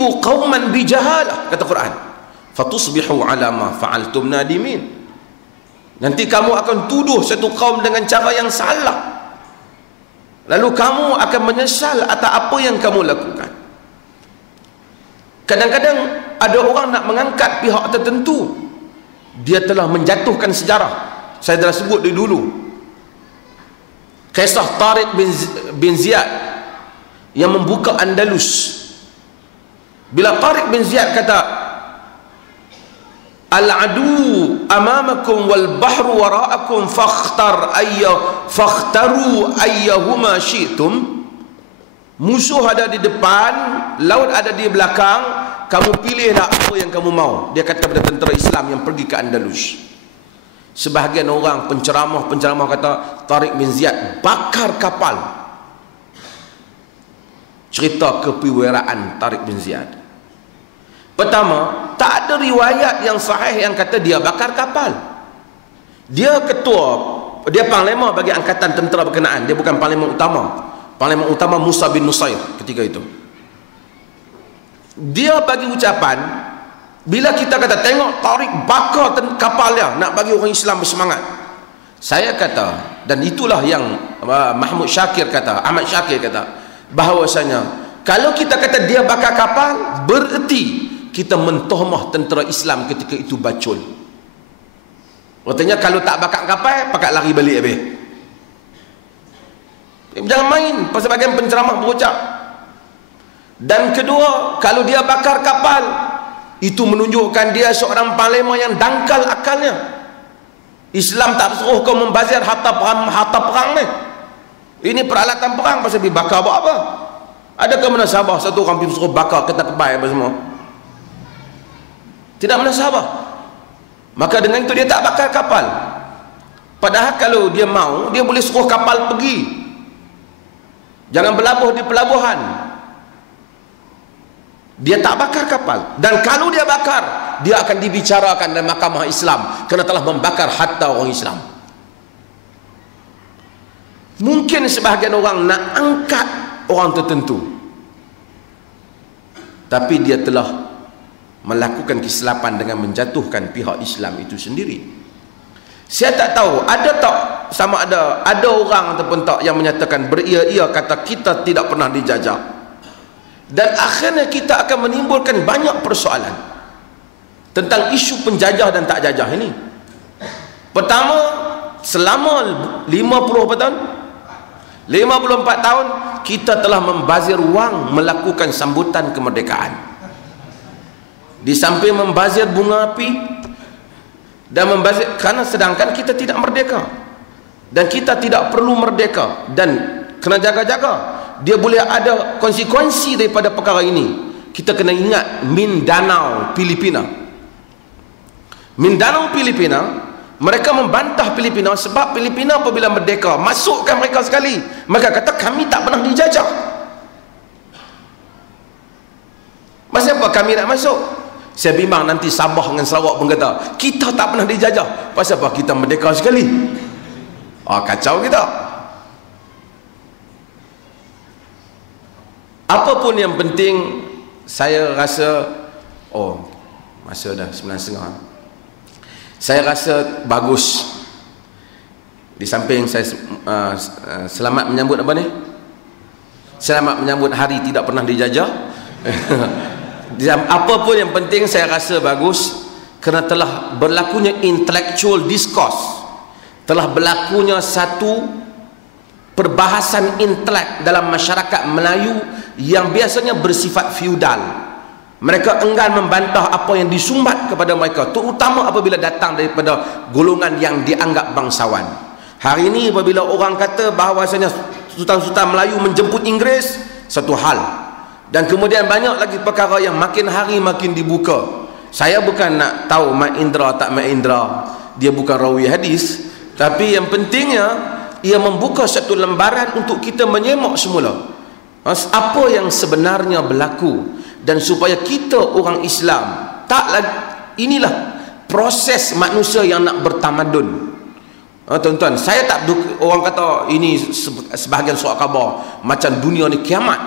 tusibu qauman bijahalah, kata Quran, fatusbihu ala ma fa'altum nadimin. Nanti kamu akan tuduh satu kaum dengan cara yang salah, lalu kamu akan menyesal atas apa yang kamu lakukan. Kadang-kadang ada orang nak mengangkat pihak tertentu, dia telah menjatuhkan sejarah. Saya dah sebut dari dulu kisah Tariq bin Ziyad yang membuka Andalus. Bila Tariq bin Ziyad kata, al-adu amamakum wal bahru wara'akum fakhtaru ayyahuma syi'tum, musuh ada di depan, laut ada di belakang, kamu pilihlah apa yang kamu mau. Dia kata pada tentera Islam yang pergi ke Andalus. Sebahagian orang penceramah kata Tariq bin Ziyad bakar kapal. Cerita kepiawaian Tariq bin Ziyad. Pertama, tak ada riwayat yang sahih yang kata dia bakar kapal. Dia dia panglima bagi angkatan tentera berkenaan. Dia bukan panglima utama. Panglima utama Musa bin Nusair ketika itu. Dia bagi ucapan, bila kita kata tengok Tariq bakar kapal dia nak bagi orang Islam bersemangat. Saya kata, dan itulah yang Ahmad Syakir kata, bahawasanya kalau kita kata dia bakar kapal, bererti kita mentohmah tentera Islam ketika itu bacul. Artinya kalau tak bakar kapal, pakat lari balik habis. Jangan main pasal bagian penceramah berucap. Dan kedua, kalau dia bakar kapal, itu menunjukkan dia seorang panglima yang dangkal akalnya. Islam tak suruh kau membazir harta perang ni. Ini peralatan perang, pasal pergi bakar buat apa? Adakah munasabah satu orang pergi suruh bakar kereta kebal apa semua? Tidak munasabah. Maka dengan itu dia tak bakar kapal. Padahal kalau dia mau, dia boleh suruh kapal pergi, jangan berlabuh di pelabuhan. Dia tak bakar kapal. Dan kalau dia bakar, dia akan dibicarakan dalam mahkamah Islam kerana telah membakar harta orang Islam. Mungkin sebahagian orang nak angkat orang tertentu, tapi dia telah melakukan kesilapan dengan menjatuhkan pihak Islam itu sendiri. Saya tak tahu ada tak sama ada orang ataupun tak yang menyatakan beria-ia kata kita tidak pernah dijajah. Dan akhirnya kita akan menimbulkan banyak persoalan tentang isu penjajah dan tak jajah ini. Pertama, selama 54 tahun kita telah membazir wang melakukan sambutan kemerdekaan. Di samping membazir bunga api dan membazir, kerana sedangkan kita tidak merdeka dan kita tidak perlu merdeka, dan kena jaga-jaga. Dia boleh ada konsekuensi daripada perkara ini. Kita kena ingat Mindanao, Filipina. Mindanao, Filipina, mereka membantah Filipina sebab Filipina apabila merdeka, masukkan mereka sekali. Mereka kata kami tak pernah dijajah. Pasal apa kami nak masuk? Saya bimbang nanti Sabah dengan Sarawak pun kata kita tak pernah dijajah. Pasal apa kita merdeka sekali? Kacau kita. Apapun yang penting, saya rasa masa dah 9.30. Saya rasa bagus. Di samping saya selamat menyambut apa ni? Selamat menyambut hari tidak pernah dijajah. Apapun yang penting saya rasa bagus kerana telah berlakunya intellectual discourse. Telah berlakunya satu perbahasan intelek dalam masyarakat Melayu yang biasanya bersifat feudal. Mereka enggan membantah apa yang disumbat kepada mereka, terutama apabila datang daripada golongan yang dianggap bangsawan. Hari ini apabila orang kata bahawasanya sultan-sultan Melayu menjemput Inggeris, satu hal. Dan kemudian banyak lagi perkara yang makin hari makin dibuka. Saya bukan nak tahu Mat Indra tak Mat Indra, dia bukan rawi hadis, tapi yang pentingnya ia membuka satu lembaran untuk kita menyemak semula apa yang sebenarnya berlaku, dan supaya kita orang Islam tak lagi, inilah proses manusia yang nak bertamadun. Tuan-tuan, saya tak orang kata ini sebahagian surat khabar macam dunia ni kiamat.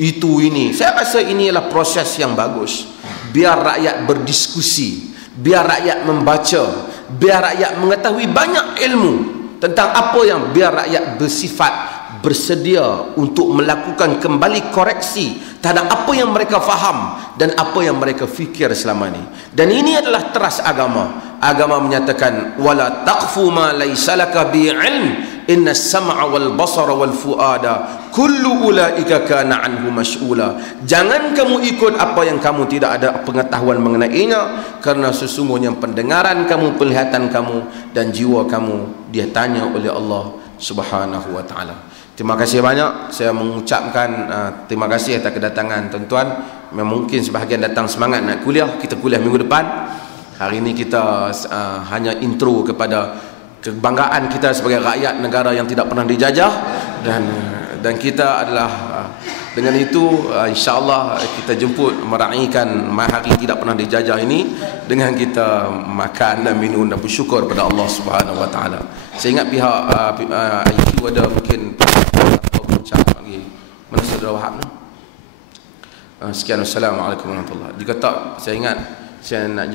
itu ini. Saya rasa ini adalah proses yang bagus. Biar rakyat berdiskusi, biar rakyat membaca, biar rakyat mengetahui banyak ilmu tentang apa yang, biar rakyat bersifat bersedia untuk melakukan kembali koreksi terhadap apa yang mereka faham dan apa yang mereka fikir selama ini. Dan ini adalah teras agama. Agama menyatakan wala taqfu ma laysa laka bi ilm inna as-sam'a wal basara wal fuada kullu ulaika kana anhu mas'ula. Jangan kamu ikut apa yang kamu tidak ada pengetahuan mengenainya, kerana sesungguhnya pendengaran kamu, penglihatan kamu dan jiwa kamu dia tanya oleh Allah Subhanahu wa taala. Terima kasih banyak. Saya mengucapkan terima kasih atas kedatangan tuan-tuan. Mungkin sebahagian datang semangat nak kuliah. Kita kuliah minggu depan. Hari ini kita hanya intro kepada kebanggaan kita sebagai rakyat negara yang tidak pernah dijajah, dan kita adalah dengan itu insya-Allah kita jemput meraihkan hari tidak pernah dijajah ini dengan kita makan dan minum dan bersyukur kepada Allah Subhanahu wa taala. Saya ingat pihak IQ ada mungkin ucap lagi. Mana saudara Wahab ni? Sekian, wassalamualaikum warahmatullahi. Jika tak, saya nak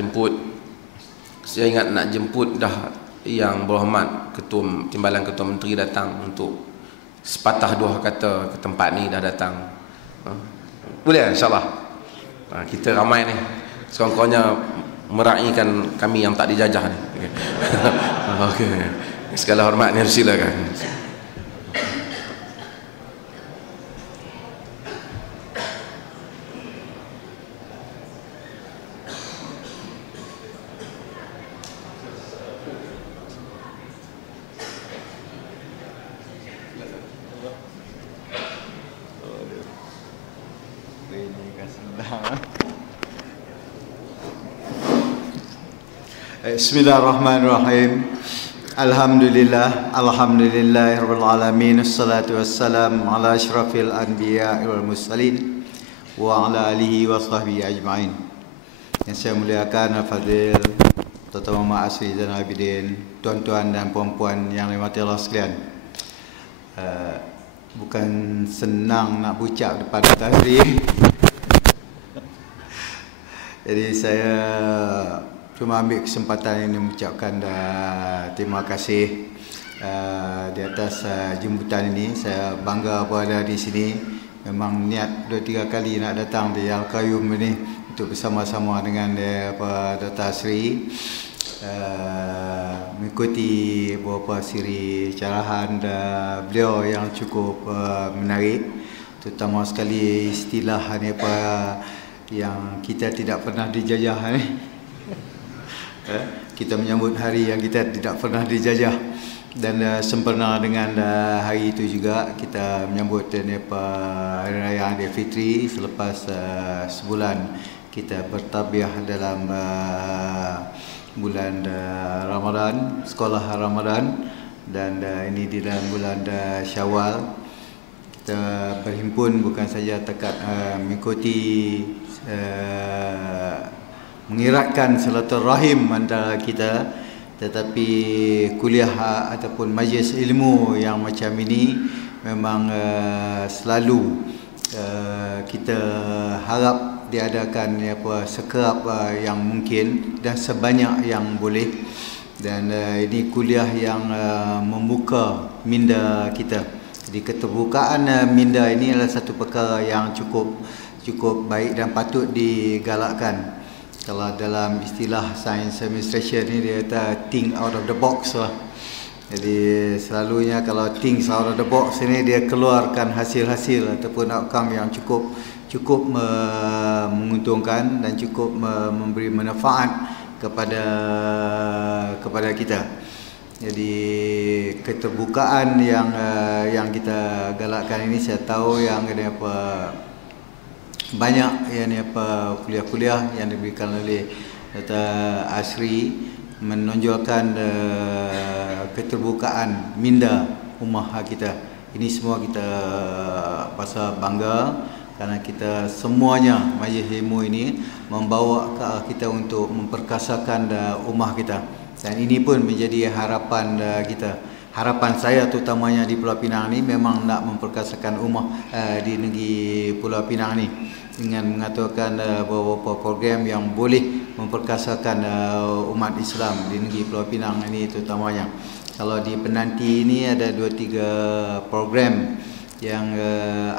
jemput dah yang berhormat Ketua Timbalan Ketua Menteri datang untuk sepatah dua kata ke tempat ni dah datang. Boleh insya-Allah. Kita ramai ni. Sekurang-kurangnya meraihkan kami yang tak dijajah ni. Okey. Segala hormat ni silakan. Bismillahirrahmanirrahim. Alhamdulillahirabbil alamin. Assalatu wassalamu ala asyrafil anbiya'i wal mursalin wa ala alihi wa sahbihi ajma'in. Yang saya muliakan al-fadil Tuan Muhammad Asri Zainal Abidin, tuan-tuan dan puan-puan yang dirahmati Allah sekalian. Bukan senang nak bucak depan tahrir. Jadi saya cuma ambil kesempatan ini mengucapkan terima kasih di atas jemputan ini. Saya bangga berada di sini. Memang niat 2-3 kali nak datang di Al-Qayyum ini untuk bersama-sama dengan Dr. Asri, mengikuti beberapa siri carahan beliau yang cukup menarik, terutama sekali istilah yang kita tidak pernah dijajah kita menyambut hari yang kita tidak pernah dijajah, dan sempena dengan hari itu juga kita menyambut Hari Raya Aidilfitri selepas sebulan kita bertabiah dalam bulan Ramadan, sekolah Ramadan, dan ini di dalam bulan Syawal kita berhimpun bukan saja takat mengikuti mengiratkan silaturahim antara kita, tetapi kuliah ataupun majlis ilmu yang macam ini memang selalu kita harap diadakan sekerap yang mungkin dan sebanyak yang boleh. Dan ini kuliah yang membuka minda kita. Jadi keterbukaan minda ini adalah satu perkara yang cukup baik dan patut digalakkan. Kalau dalam istilah science administration ni dia kata think out of the box lah. Jadi selalunya kalau think out of the box ini dia keluarkan hasil-hasil ataupun outcome yang cukup menguntungkan dan cukup memberi manfaat kepada kita. Jadi keterbukaan yang kita galakkan ini, saya tahu yang ada banyak kuliah-kuliah yang diberikan oleh Dr. Asri menonjolkan keterbukaan minda ummah kita. Ini semua kita rasa bangga kerana kita semuanya majlis ilmu ini membawa ke arah kita untuk memperkasakan ummah kita. Dan ini pun menjadi harapan kita. harapan saya terutamanya di Pulau Pinang ni memang nak memperkasakan ummah di negeri Pulau Pinang ni dengan mengaturkan beberapa program yang boleh memperkasakan umat Islam di negeri Pulau Pinang ini terutamanya. Kalau di penanti ini ada 2-3 program yang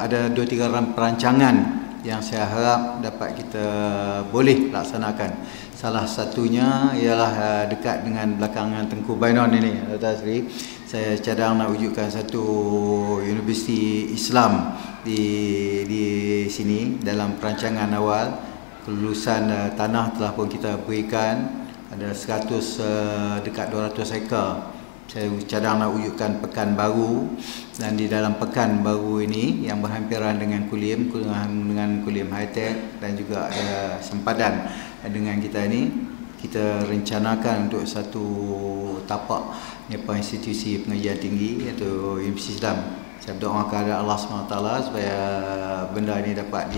ada 2-3 perancangan yang saya harap dapat kita boleh laksanakan. Salah satunya ialah dekat dengan belakangan Tengku Bainon ini, Dato' Sri. Saya cadang nak wujudkan satu universiti Islam di sini. Dalam perancangan awal, kelulusan tanah telah pun kita berikan, ada 100 dekat 200 ekar. Saya cadang nak wujudkan pekan baru, dan di dalam pekan baru ini yang berhampiran dengan Kulim high-tech dan juga ada sempadan dengan kita ini, kita rencanakan untuk satu tapak institusi pengajian tinggi iaitu Universiti Islam. Saya berdoa kepada Allah SWT supaya benda ini dapat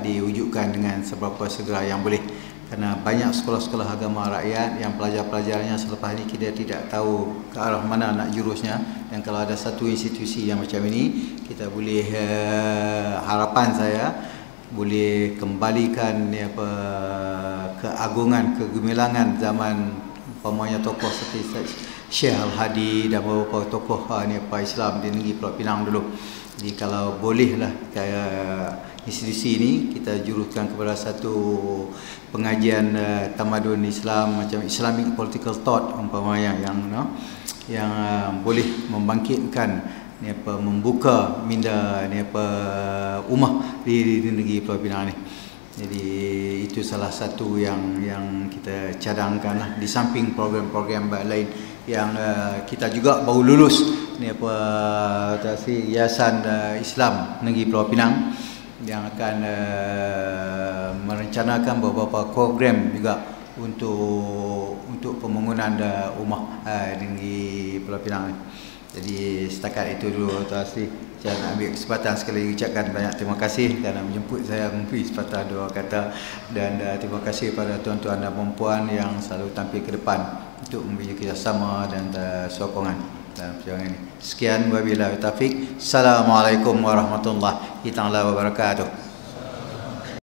diwujudkan dengan seberapa segera yang boleh. Kerana banyak sekolah-sekolah agama rakyat yang pelajar-pelajarnya selepas ini kita tidak tahu ke arah mana nak jurusnya. Dan kalau ada satu institusi yang macam ini, kita boleh harapan saya boleh kembalikan keagungan, kegemilangan zaman umpamanya tokoh seperti Syekh Al-Hadi dan beberapa tokoh Islam di negeri Pulau Pinang dulu. Jadi kalau bolehlah institusi ini kita juruskan kepada satu pengajian tamadun Islam macam Islamic Political Thought umpamanya yang boleh membangkitkan membuka minda ummah di negeri Pulau Pinang ni. Jadi itu salah satu yang kita cadangkan di samping program-program lain yang kita juga baru lulus Yayasan Islam Negeri Pulau Pinang yang akan merencanakan beberapa program juga untuk pembangunan ummah di Pulau Pinang. Jadi setakat itu dulu Tuan Sri. Saya nak ambil kesempatan sekali lagi ucapkan banyak terima kasih kerana menjemput saya memberi sepatah dua kata, dan terima kasih kepada tuan-tuan dan puan-puan yang selalu tampil ke depan untuk memberi kerjasama dan sokongan dalam perjuangan ini. Sekian, wabillahi taufiq. Assalamualaikum warahmatullahi wabarakatuh.